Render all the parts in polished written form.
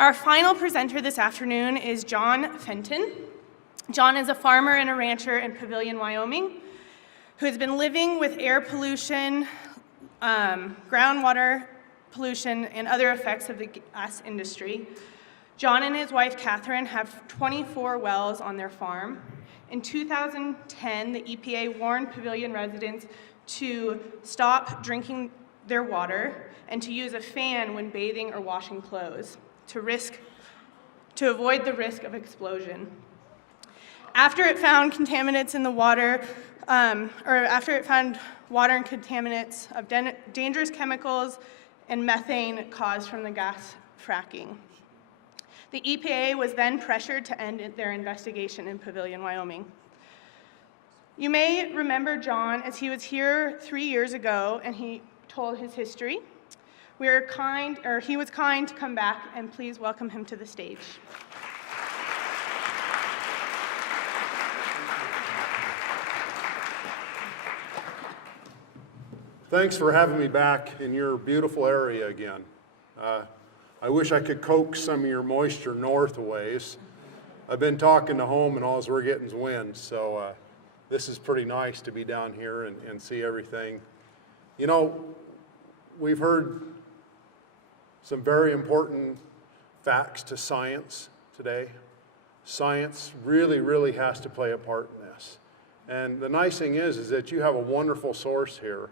Our final presenter this afternoon is John Fenton. John is a farmer and a rancher in Pavillion, Wyoming, who has been living with air pollution, groundwater pollution, and other effects of the gas industry. John and his wife, Catherine, have 24 wells on their farm. In 2010, the EPA warned Pavillion residents to stop drinking their water and to use a fan when bathing or washing clothes to avoid the risk of explosion. After it found contaminants in the water, after it found water and contaminants of dangerous chemicals and methane caused from the gas fracking. The EPA was then pressured to end their investigation in Pavillion, Wyoming. You may remember John as he was here 3 years ago and he told his history. He was kind to come back, and please welcome him to the stage. Thanks for having me back in your beautiful area again. I wish I could coax some of your moisture north a ways. I've been talking to home and all we're getting is wind, so this is pretty nice to be down here and see everything. You know, we've heard some very important facts to science today. Science really, really has to play a part in this. And the nice thing is that you have a wonderful source here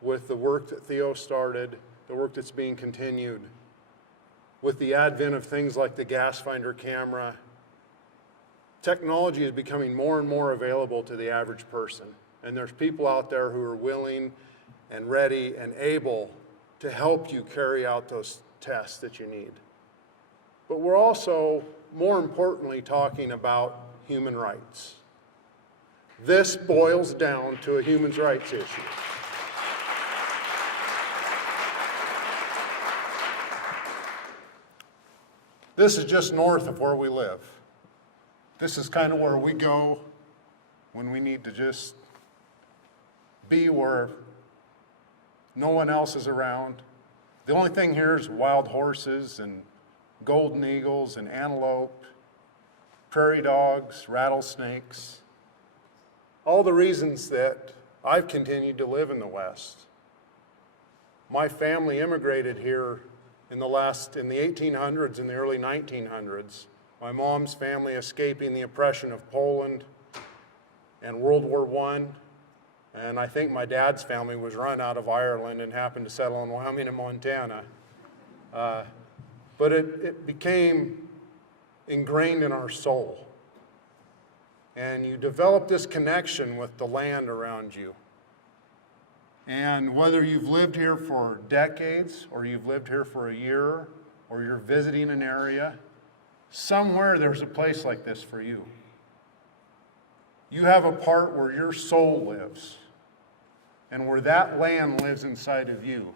with the work that Theo started, the work that's being continued, with the advent of things like the gas finder camera. Technology is becoming more and more available to the average person. And there's people out there who are willing and ready and able to help you carry out those tests that you need. But we're also, more importantly, talking about human rights. This boils down to a human rights issue. This is just north of where we live. This is kind of where we go when we need to just be where no one else is around. The only thing here is wild horses and golden eagles and antelope, prairie dogs, rattlesnakes. All the reasons that I've continued to live in the West. My family immigrated here in the 1800s and the early 1900s. My mom's family escaping the oppression of Poland and World War I. And I think my dad's family was run out of Ireland and happened to settle in Wyoming and Montana. But it became ingrained in our soul. And you develop this connection with the land around you. And whether you've lived here for decades, or you've lived here for a year, or you're visiting an area, somewhere there's a place like this for you. You have a part where your soul lives, and where that land lives inside of you.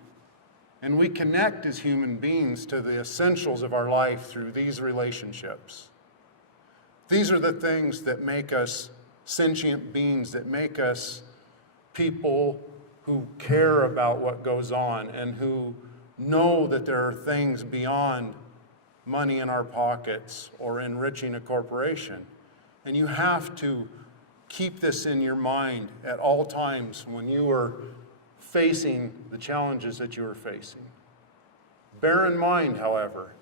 And we connect as human beings to the essentials of our life through these relationships. These are the things that make us sentient beings, that make us people who care about what goes on and who know that there are things beyond money in our pockets or enriching a corporation. And you have to keep this in your mind at all times when you are facing the challenges that you are facing. Bear in mind, however,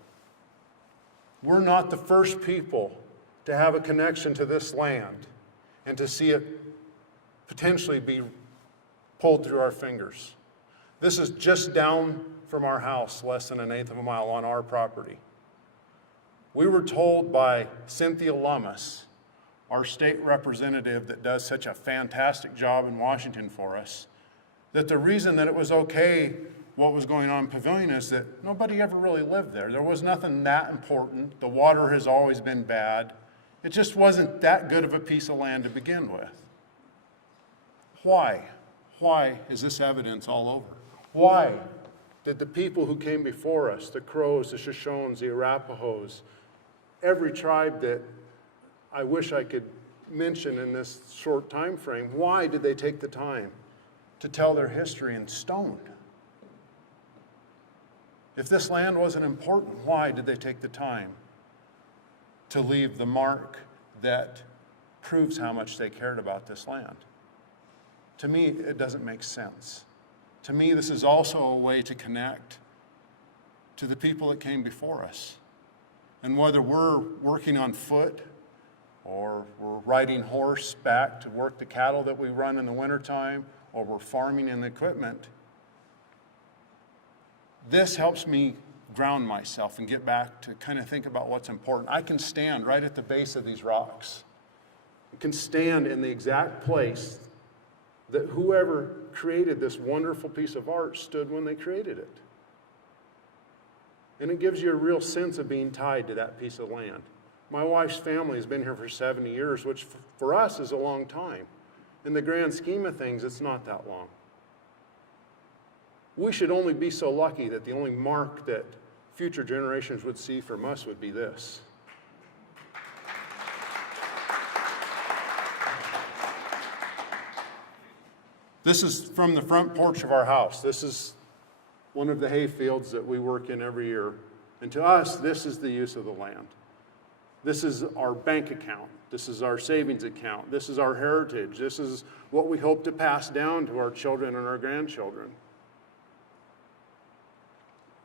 we're not the first people to have a connection to this land and to see it potentially be pulled through our fingers. This is just down from our house, less than 1/8 of a mile on our property. We were told by Cynthia Lummis, our state representative that does such a fantastic job in Washington for us, that the reason that it was okay what was going on in Pavillion is that nobody ever really lived there. There was nothing that important. The water has always been bad. It just wasn't that good of a piece of land to begin with. Why? Why is this evidence all over? Why did the people who came before us, the Crows, the Shoshones, the Arapahoes, every tribe that I wish I could mention in this short time frame, why did they take the time to tell their history in stone? If this land wasn't important, why did they take the time to leave the mark that proves how much they cared about this land? To me, it doesn't make sense. To me, this is also a way to connect to the people that came before us. And whether we're working on foot or we're riding horseback to work the cattle that we run in the wintertime, or we're farming in the equipment, this helps me ground myself and get back to kind of think about what's important. I can stand right at the base of these rocks. I can stand in the exact place that whoever created this wonderful piece of art stood when they created it. And it gives you a real sense of being tied to that piece of land. My wife's family has been here for 70 years, which for us is a long time. In the grand scheme of things, it's not that long. We should only be so lucky that the only mark that future generations would see from us would be this. This is from the front porch of our house. This is one of the hay fields that we work in every year. And to us, this is the use of the land. This is our bank account. This is our savings account. This is our heritage. This is what we hope to pass down to our children and our grandchildren.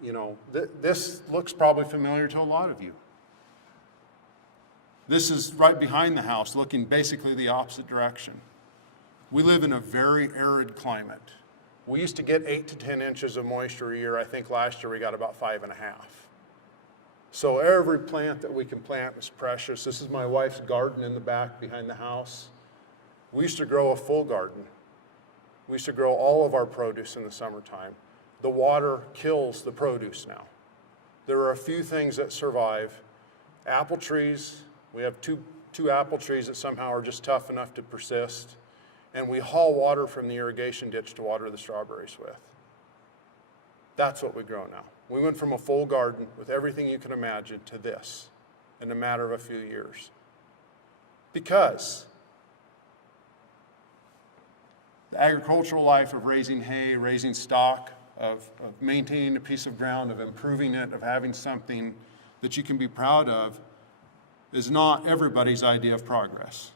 You know, this looks probably familiar to a lot of you. This is right behind the house, looking basically the opposite direction. We live in a very arid climate. We used to get 8 to 10 inches of moisture a year. I think last year we got about 5.5. So every plant that we can plant is precious. This is my wife's garden in the back behind the house. We used to grow a full garden. We used to grow all of our produce in the summertime. The water kills the produce now. There are a few things that survive. Apple trees, we have two apple trees that somehow are just tough enough to persist. And we haul water from the irrigation ditch to water the strawberries with. That's what we grow now. We went from a full garden with everything you can imagine to this in a matter of a few years. Because the agricultural life of raising hay, raising stock, of maintaining a piece of ground, of improving it, of having something that you can be proud of, is not everybody's idea of progress.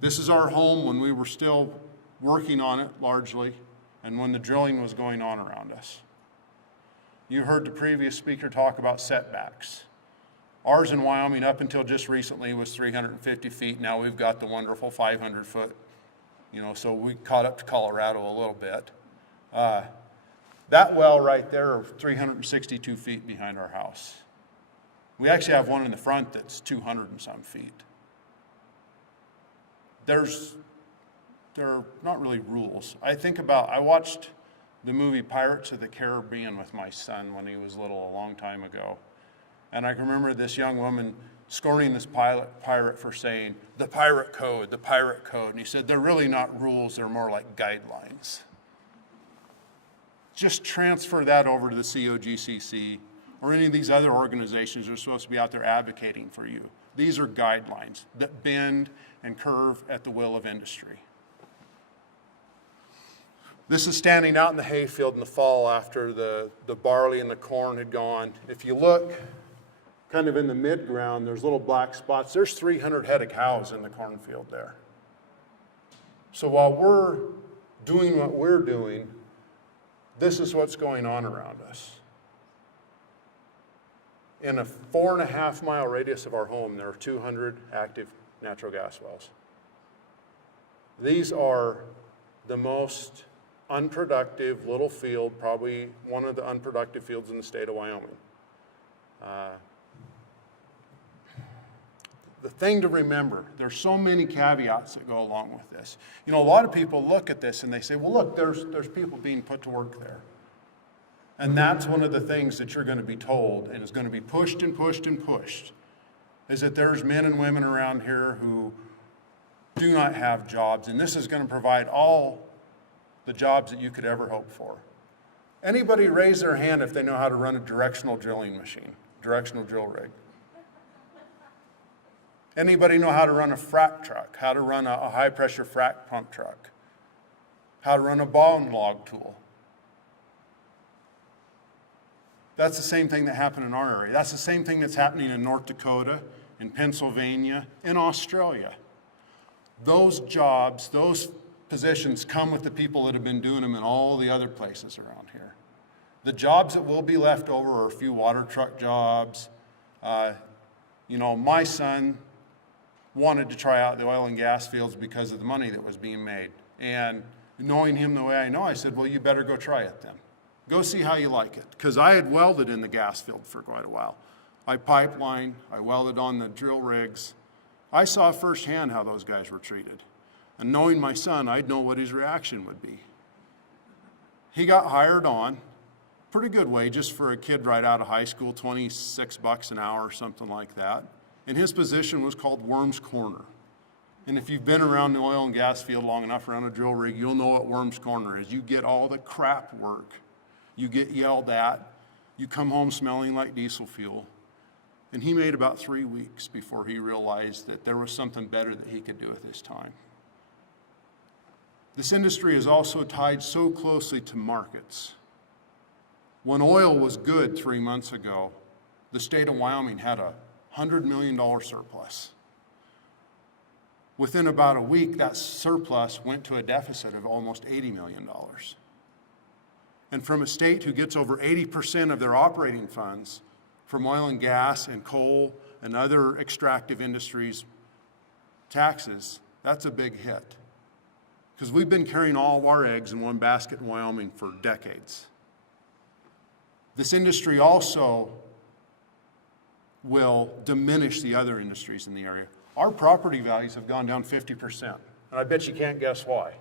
This is our home when we were still working on it largely, and when the drilling was going on around us. You heard the previous speaker talk about setbacks. Ours in Wyoming up until just recently was 350 feet. Now we've got the wonderful 500 foot, so we caught up to Colorado a little bit. That well right there is 362 feet behind our house. We actually have one in the front that's 200 and some feet. There are not really rules. I watched the movie Pirates of the Caribbean with my son when he was little a long time ago. And I can remember this young woman scorning this pirate for saying, the pirate code. And he said, they're really not rules, they're more like guidelines. Just transfer that over to the COGCC or any of these other organizations that are supposed to be out there advocating for you. These are guidelines that bend and curve at the will of industry. This is standing out in the hayfield in the fall after the barley and the corn had gone. If you look kind of in the mid-ground, there's little black spots. There's 300 head of cows in the cornfield there. So while we're doing what we're doing, this is what's going on around us. In a 4.5 mile radius of our home, there are 200 active natural gas wells. These are the most unproductive little field, probably one of the unproductive fields in the state of Wyoming. The thing to remember, there's so many caveats that go along with this. A lot of people look at this and they say, well, look, there's people being put to work there. And that's one of the things that you're going to be told, and is going to be pushed and pushed and pushed, is that there's men and women around here who do not have jobs, and this is going to provide all the jobs that you could ever hope for. Anybody raise their hand if they know how to run a directional drilling machine, directional drill rig? Anybody know how to run a frac truck, how to run a high-pressure frac pump truck, how to run a bone log tool? That's the same thing that happened in our area. That's the same thing that's happening in North Dakota, in Pennsylvania, in Australia. Those jobs, those positions come with the people that have been doing them in all the other places around here. The jobs that will be left over are a few water truck jobs. My son wanted to try out the oil and gas fields because of the money that was being made. And knowing him the way I know, I said, well, you better go try it then. Go see how you like it. Because I had welded in the gas field for quite a while. I pipelined, I welded on the drill rigs. I saw firsthand how those guys were treated. And knowing my son, I'd know what his reaction would be. He got hired on, pretty good wages for a kid right out of high school, $26 an hour or something like that. And his position was called Worms Corner. And if you've been around the oil and gas field long enough around a drill rig, you'll know what Worms Corner is. You get all the crap work. You get yelled at. You come home smelling like diesel fuel. And he made about 3 weeks before he realized that there was something better that he could do with his time. This industry is also tied so closely to markets. When oil was good 3 months ago, the state of Wyoming had a $100 million surplus. Within about a week, that surplus went to a deficit of almost $80 million. And from a state who gets over 80% of their operating funds from oil and gas and coal and other extractive industries, taxes, that's a big hit. Because we've been carrying all of our eggs in one basket in Wyoming for decades. This industry also will diminish the other industries in the area. Our property values have gone down 50%, and I bet you can't guess why.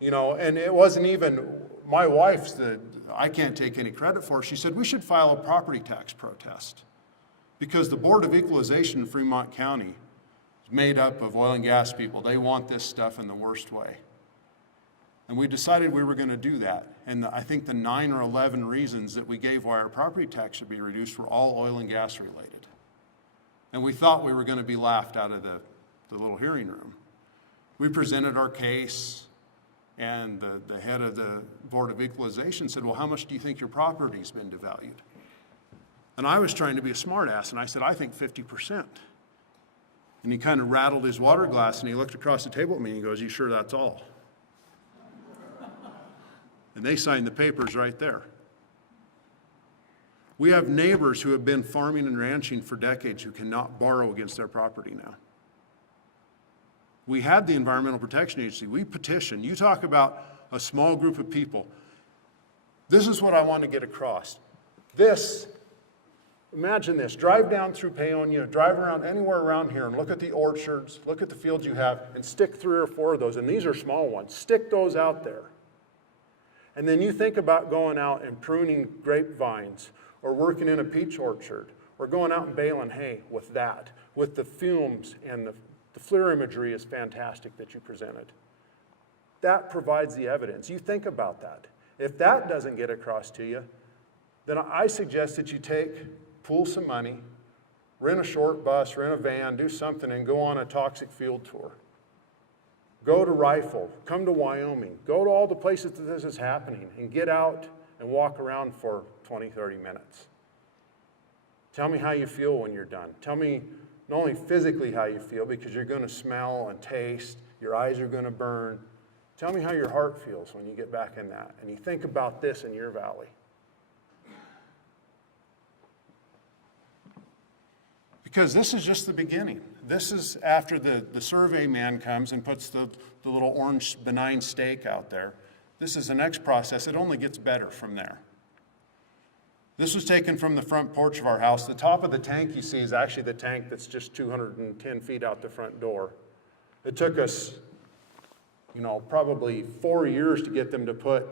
And it wasn't even, my wife's I can't take any credit for. She said, we should file a property tax protest because the Board of Equalization in Fremont County is made up of oil and gas people. They want this stuff in the worst way. And we decided we were going to do that. And I think the 9 or 11 reasons that we gave why our property tax should be reduced were all oil and gas related. And we thought we were going to be laughed out of the little hearing room. We presented our case. And the head of the Board of Equalization said, well, how much do you think your property's been devalued? And I was trying to be a smart ass, and I said, I think 50%. And he kind of rattled his water glass, and he looked across the table at me, and he goes, you sure that's all? And they signed the papers right there. We have neighbors who have been farming and ranching for decades who cannot borrow against their property now. We had the Environmental Protection Agency. We petitioned. You talk about a small group of people. This is what I want to get across. Imagine this. Drive down through Pavillion, drive around anywhere around here and look at the orchards, look at the fields you have, and stick 3 or 4 of those. And these are small ones. Stick those out there. And then you think about going out and pruning grapevines or working in a peach orchard or going out and baling hay with the fumes and the FLIR imagery is fantastic that you presented. That provides the evidence. You think about that. If that doesn't get across to you, then I suggest that you pool some money, rent a short bus, rent a van, do something, and go on a toxic field tour. Go to Rifle, come to Wyoming, go to all the places that this is happening, and get out and walk around for 20, 30 minutes. Tell me how you feel when you're done. Tell me not only physically how you feel, because you're going to smell and taste, your eyes are going to burn. Tell me how your heart feels when you get back in that, and you think about this in your valley. Because this is just the beginning. This is after the survey man comes and puts the little orange benign stake out there. This is the next process. It only gets better from there. This was taken from the front porch of our house. The top of the tank you see is actually the tank that's just 210 feet out the front door. It took us, probably 4 years to get them to put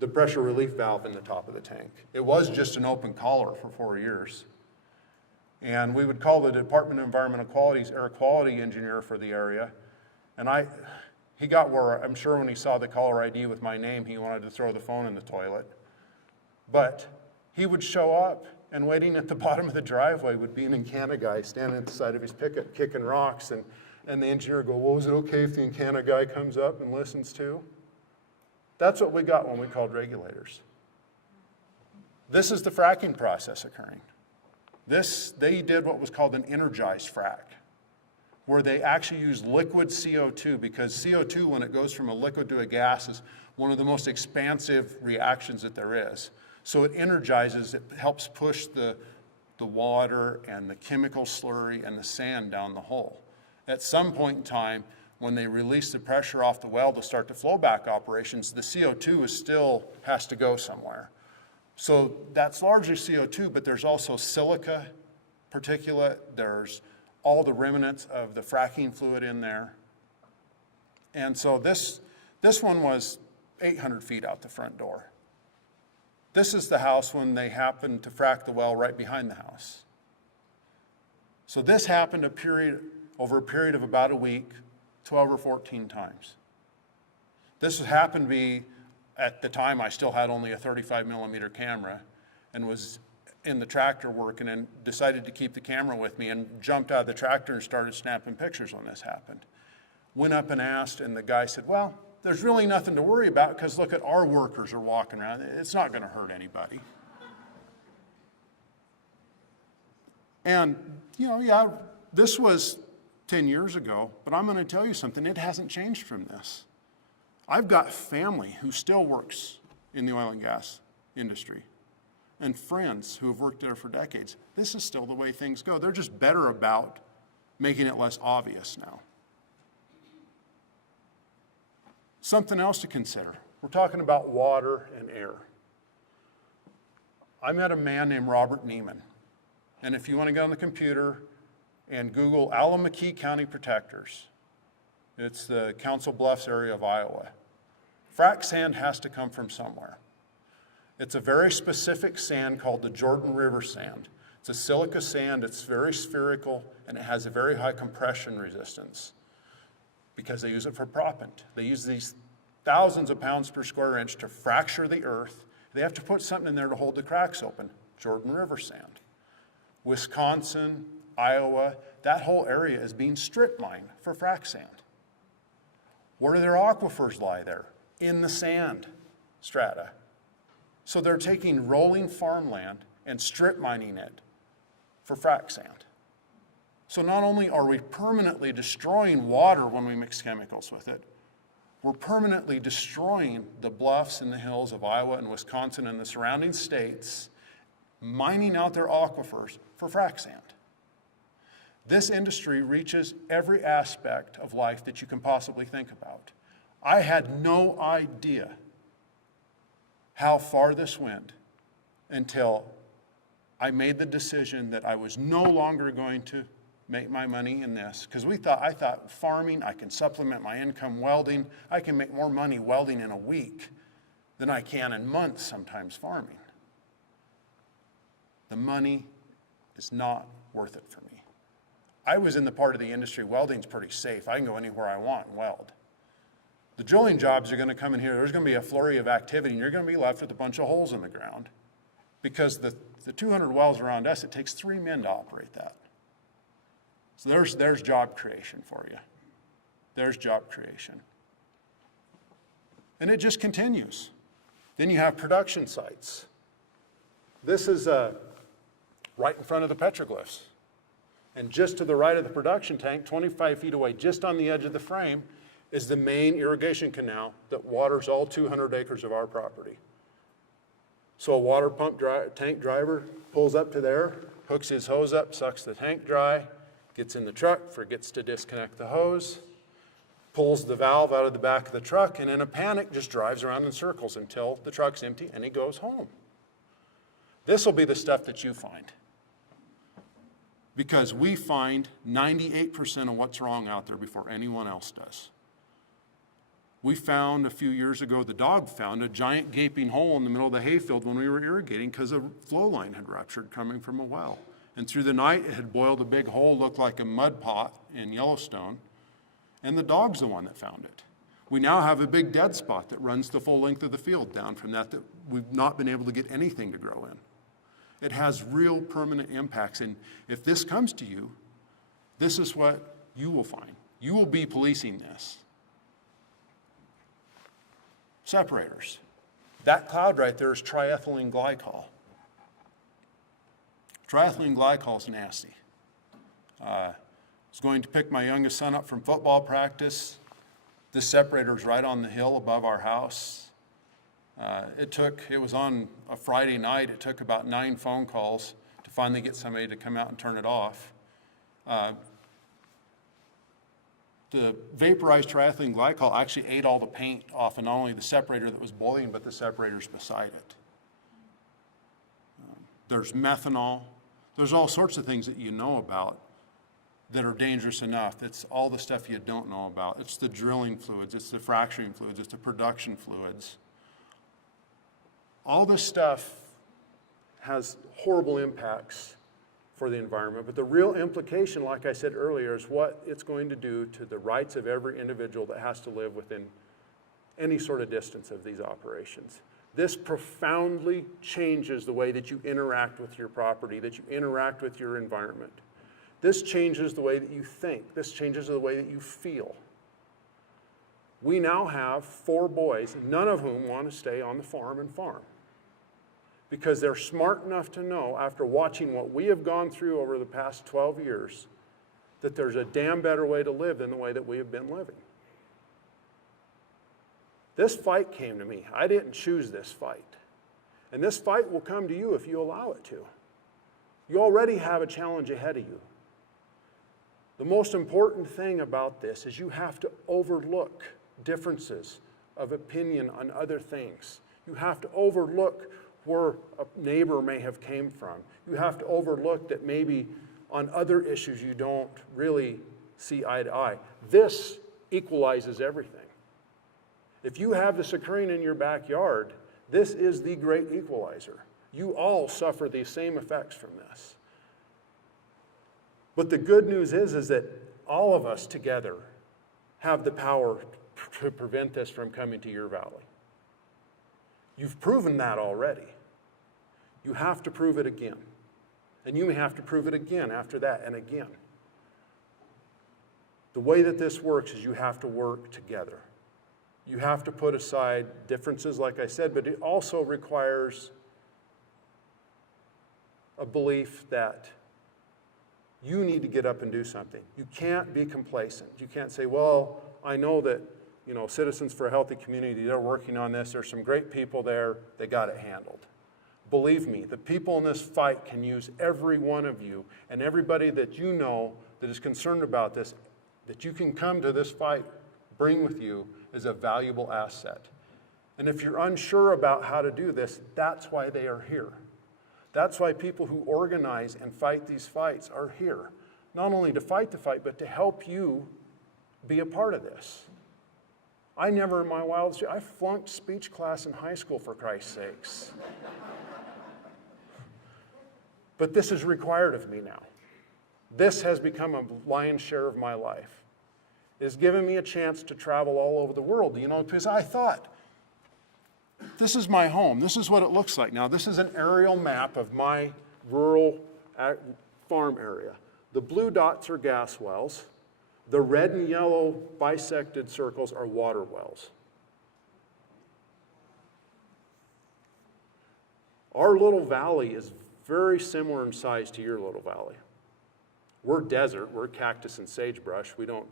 the pressure relief valve in the top of the tank. It was just an open collar for 4 years. And we would call the Department of Environmental Quality's air quality engineer for the area. And he got where, I'm sure when he saw the caller ID with my name, he wanted to throw the phone in the toilet. But he would show up, and waiting at the bottom of the driveway would be an Encana guy standing at the side of his pickup kicking rocks. And the engineer would go, well, is it okay if the Encana guy comes up and listens too? That's what we got when we called regulators. This is the fracking process occurring. They did what was called an energized frac, where they actually use liquid CO2, because CO2, when it goes from a liquid to a gas, is one of the most expansive reactions that there is. So it energizes, it helps push the water and the chemical slurry and the sand down the hole. At some point in time, when they release the pressure off the well to start the flowback operations, the CO2 still has to go somewhere. So that's largely CO2, but there's also silica, particulate, there's all the remnants of the fracking fluid in there. And so this one was 800 feet out the front door. This is the house when they happened to frack the well right behind the house. So this happened over a period of about a week, 12 or 14 times. This happened to be, at the time I still had only a 35 millimeter camera and was in the tractor working and decided to keep the camera with me and jumped out of the tractor and started snapping pictures when this happened. Went up and asked, and the guy said, well, there's really nothing to worry about because look at our workers are walking around. It's not going to hurt anybody. And, yeah, this was 10 years ago, but I'm going to tell you something, it hasn't changed from this. I've got family who still works in the oil and gas industry and friends who have worked there for decades. This is still the way things go. They're just better about making it less obvious now. Something else to consider. We're talking about water and air. I met a man named Robert Neiman. And if you want to go on the computer and Google Allamakee County Protectors, it's the Council Bluffs area of Iowa. Frac sand has to come from somewhere. It's a very specific sand called the Jordan River sand. It's a silica sand, it's very spherical, and it has a very high compression resistance because they use it for proppant. They use these thousands of pounds per square inch to fracture the earth. They have to put something in there to hold the cracks open, Jordan River sand. Wisconsin, Iowa, that whole area is being strip mined for frac sand. Where do their aquifers lie there? In the sand strata. So they're taking rolling farmland and strip mining it for frac sand. So not only are we permanently destroying water when we mix chemicals with it, we're permanently destroying the bluffs and the hills of Iowa and Wisconsin and the surrounding states, mining out their aquifers for frac sand. This industry reaches every aspect of life that you can possibly think about. I had no idea how far this went until I made the decision that I was no longer going to make my money in this. Because I thought farming, I can supplement my income welding. I can make more money welding in a week than I can in months sometimes farming. The money is not worth it for me. I was in the part of the industry, welding's pretty safe. I can go anywhere I want and weld. The drilling jobs are going to come in here. There's going to be a flurry of activity, and you're going to be left with a bunch of holes in the ground. Because the 200 wells around us, it takes 3 men to operate that. So there's job creation for you. There's job creation. And it just continues. Then you have production sites. This is right in front of the petroglyphs. And just to the right of the production tank, 25 feet away, just on the edge of the frame, is the main irrigation canal that waters all 200 acres of our property. So a water pump tank driver pulls up to there, hooks his hose up, sucks the tank dry, gets in the truck, forgets to disconnect the hose, pulls the valve out of the back of the truck, and in a panic just drives around in circles until the truck's empty and he goes home. This will be the stuff that you find. Because we find 98% of what's wrong out there before anyone else does. We found a few years ago, the dog found a giant gaping hole in the middle of the hayfield when we were irrigating because a flow line had ruptured coming from a well. And through the night, it had boiled a big hole, looked like a mud pot in Yellowstone, and the dog's the one that found it. We now have a big dead spot that runs the full length of the field down from that we've not been able to get anything to grow in. It has real permanent impacts, and if this comes to you, this is what you will find. You will be policing this. separators. That cloud right there is triethylene glycol. Triethylene glycol is nasty. I was going to pick my youngest son up from football practice. This separator is right on the hill above our house. It was on a Friday night. It took about 9 phone calls to finally get somebody to come out and turn it off. The vaporized triethylene glycol actually ate all the paint off, and not only the separator that was boiling, but the separators beside it. There's methanol. There's all sorts of things that you know about that are dangerous enough. It's all the stuff you don't know about. It's the drilling fluids, it's the fracturing fluids, it's the production fluids. All this stuff has horrible impacts for the environment, but the real implication, like I said earlier, is what it's going to do to the rights of every individual that has to live within any sort of distance of these operations. This profoundly changes the way that you interact with your property, that you interact with your environment. This changes the way that you think. This changes the way that you feel. We now have 4 boys, none of whom want to stay on the farm and farm, because they're smart enough to know, after watching what we have gone through over the past 12 years, that there's a damn better way to live than the way that we have been living. This fight came to me. I didn't choose this fight. And this fight will come to you if you allow it to. You already have a challenge ahead of you. The most important thing about this is you have to overlook differences of opinion on other things. You have to overlook where a neighbor may have came from. You have to overlook that maybe on other issues you don't really see eye to eye. This equalizes everything. If you have this occurring in your backyard, this is the great equalizer. You all suffer the same effects from this. But the good news is that all of us together have the power to prevent this from coming to your valley. You've proven that already. You have to prove it again. And you may have to prove it again after that and again. The way that this works is you have to work together. You have to put aside differences, like I said, but it also requires a belief that you need to get up and do something. You can't be complacent. You can't say, well, I know that, Citizens for a Healthy Community, they're working on this. There's some great people there. They got it handled. Believe me, the people in this fight can use every one of you and everybody that you know that is concerned about this, that you can come to this fight, bring with you, is a valuable asset. And if you're unsure about how to do this, that's why they are here. That's why people who organize and fight these fights are here. Not only to fight the fight, but to help you be a part of this. I never in my wildest dreams, I flunked speech class in high school, for Christ's sakes. But this is required of me now. This has become a lion's share of my life. It has given me a chance to travel all over the world, because I thought, this is my home. This is what it looks like. Now, this is an aerial map of my rural farm area. The blue dots are gas wells. The red and yellow bisected circles are water wells. Our little valley is very similar in size to your little valley. We're desert. We're cactus and sagebrush. We don't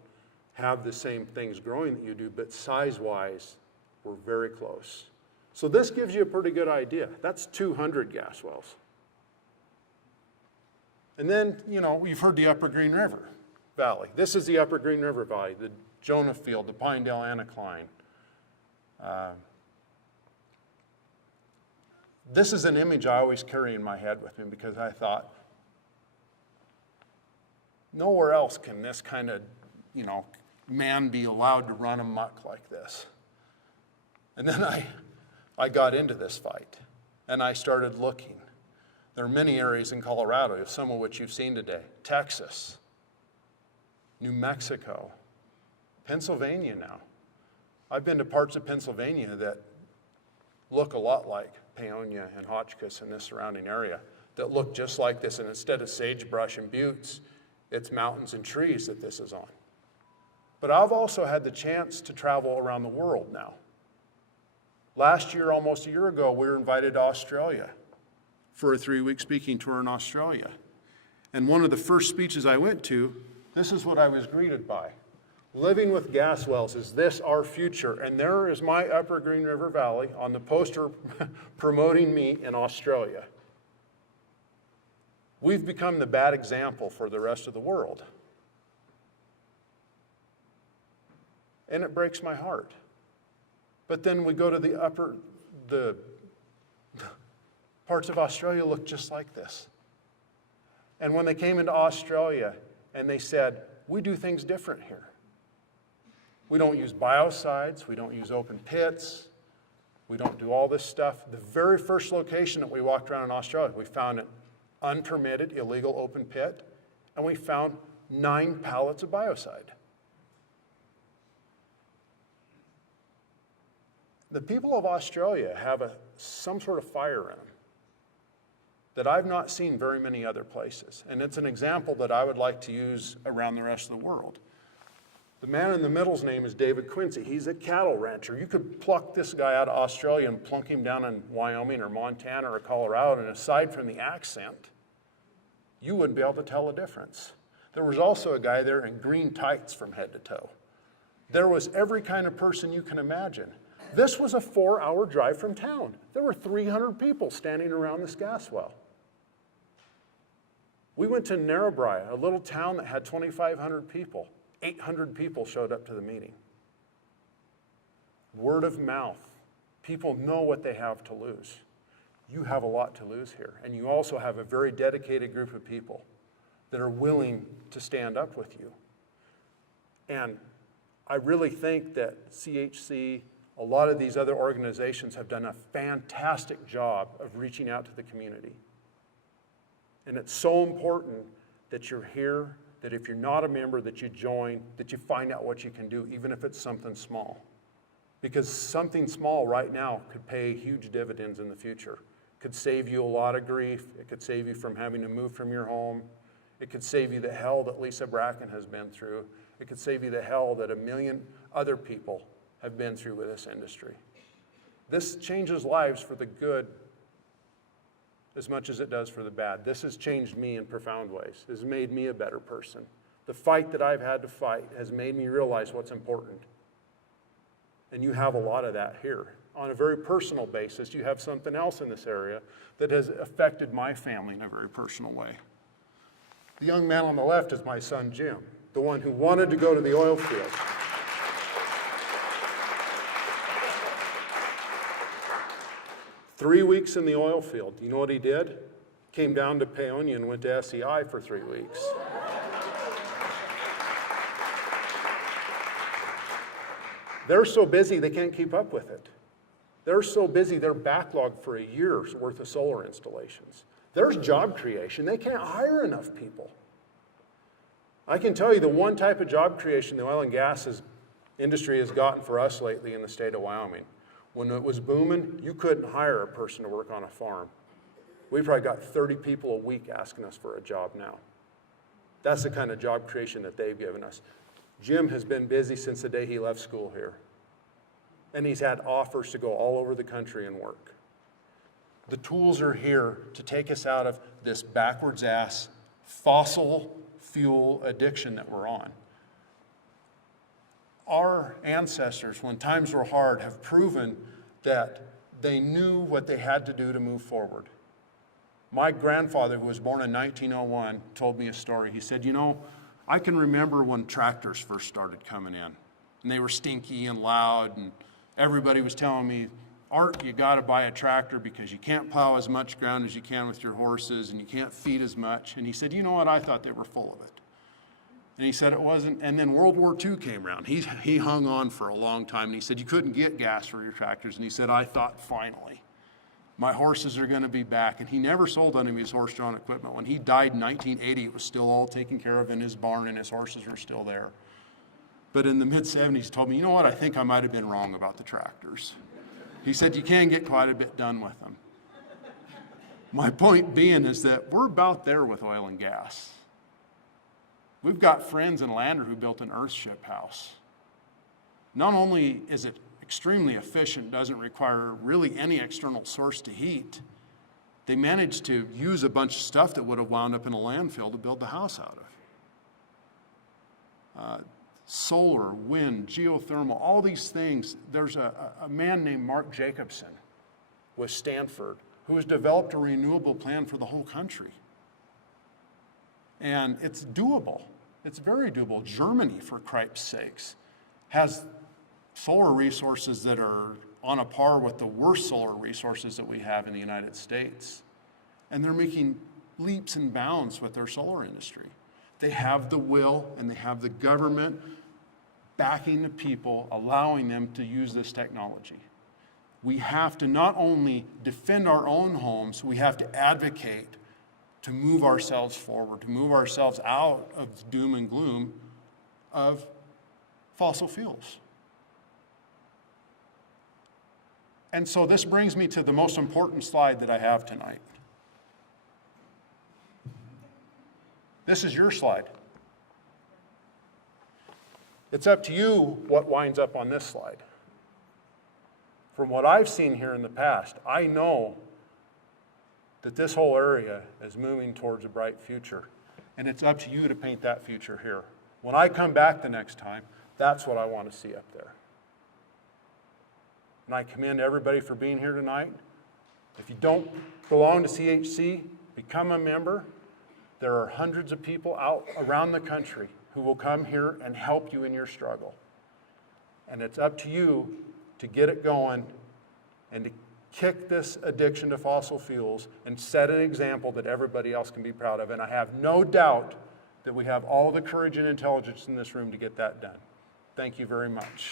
have the same things growing that you do, but size-wise, we're very close. So this gives you a pretty good idea. That's 200 gas wells. And then, you've heard the Upper Green River Valley. This is the Upper Green River Valley, the Jonah Field, the Pinedale Anticline. This is an image I always carry in my head with me because I thought, nowhere else can this kind of, man be allowed to run amok like this. And then I got into this fight, and I started looking. There are many areas in Colorado, some of which you've seen today. Texas, New Mexico, Pennsylvania now. I've been to parts of Pennsylvania that look a lot like Pavillion and Hotchkiss and this surrounding area, that look just like this, and instead of sagebrush and buttes, it's mountains and trees that this is on. But I've also had the chance to travel around the world now. Last year, almost a year ago, we were invited to Australia for a 3-week speaking tour in Australia. And one of the first speeches I went to, this is what I was greeted by. Living with gas wells, is this our future? And there is my Upper Green River Valley on the poster promoting me in Australia. We've become the bad example for the rest of the world. And it breaks my heart. But then we go to the parts of Australia look just like this. And when they came into Australia and they said, we do things different here. We don't use biocides, we don't use open pits, we don't do all this stuff. The very first location that we walked around in Australia, we found an unpermitted, illegal open pit, and we found 9 pallets of biocide. The people of Australia have some sort of fire in them that I've not seen very many other places. And it's an example that I would like to use around the rest of the world. The man in the middle's name is David Quincy. He's a cattle rancher. You could pluck this guy out of Australia and plunk him down in Wyoming or Montana or Colorado, and aside from the accent, you wouldn't be able to tell a difference. There was also a guy there in green tights from head to toe. There was every kind of person you can imagine. This was a 4-hour drive from town. There were 300 people standing around this gas well. We went to Narrabri, a little town that had 2,500 people. 800 people showed up to the meeting. Word of mouth. People know what they have to lose. You have a lot to lose here. And you also have a very dedicated group of people that are willing to stand up with you. And I really think that CHC, a lot of these other organizations have done a fantastic job of reaching out to the community. And it's so important that you're here, that if you're not a member, that you join, that you find out what you can do, even if it's something small. Because something small right now could pay huge dividends in the future. It could save you a lot of grief. It could save you from having to move from your home. It could save you the hell that Lisa Bracken has been through. It could save you the hell that 1 million other people have been through with this industry. This changes lives for the good as much as it does for the bad. This has changed me in profound ways. This has made me a better person. The fight that I've had to fight has made me realize what's important. And you have a lot of that here. On a very personal basis, you have something else in this area that has affected my family in a very personal way. The young man on the left is my son, Jim, the one who wanted to go to the oil field. Three weeks in the oil field. You know what he did? Came down to Pavillion and went to SEI for 3 weeks. They're so busy they can't keep up with it. They're so busy they're backlogged for a year's worth of solar installations. There's job creation. They can't hire enough people. I can tell you the one type of job creation the oil and gas industry has gotten for us lately in the state of Wyoming. When it was booming, you couldn't hire a person to work on a farm. We've probably got 30 people a week asking us for a job now. That's the kind of job creation that they've given us. Jim has been busy since the day he left school here. And he's had offers to go all over the country and work. The tools are here to take us out of this backwards ass fossil fuel addiction that we're on. Our ancestors, when times were hard, have proven that they knew what they had to do to move forward. My grandfather, who was born in 1901, told me a story. He said, you know, I can remember when tractors first started coming in, and they were stinky and loud, and everybody was telling me, Art, you got to buy a tractor because you can't plow as much ground as you can with your horses, and you can't feed as much. And he said, you know what, I thought they were full of it. And he said it wasn't, and then World War II came around. He hung on for a long time, and he said, you couldn't get gas for your tractors. And he said, I thought, finally, my horses are going to be back. And he never sold any of his horse-drawn equipment. When he died in 1980, it was still all taken care of in his barn, and his horses were still there. But in the mid-'70s, he told me, you know what, I think I might have been wrong about the tractors. He said, you can get quite a bit done with them. My point being is that we're about there with oil and gas. We've got friends in Lander who built an Earthship house. Not only is it extremely efficient, doesn't require really any external source to heat. They managed to use a bunch of stuff that would have wound up in a landfill to build the house out of. Solar, wind, geothermal, all these things. There's a man named Mark Jacobson with Stanford who has developed a renewable plan for the whole country. And it's doable. It's very doable. Germany, for cripe's sakes, has solar resources that are on a par with the worst solar resources that we have in the United States. And they're making leaps and bounds with their solar industry. They have the will and they have the government backing the people, allowing them to use this technology. We have to not only defend our own homes, we have to advocate to move ourselves forward, to move ourselves out of the doom and gloom of fossil fuels. And so this brings me to the most important slide that I have tonight. This is your slide. It's up to you what winds up on this slide. From what I've seen here in the past, I know that this whole area is moving towards a bright future. And it's up to you to paint that future here. When I come back the next time, that's what I want to see up there. And I commend everybody for being here tonight. If you don't belong to CHC, become a member. There are hundreds of people out around the country who will come here and help you in your struggle. And it's up to you to get it going and to kick this addiction to fossil fuels and set an example that everybody else can be proud of. And I have no doubt that we have all the courage and intelligence in this room to get that done. Thank you very much.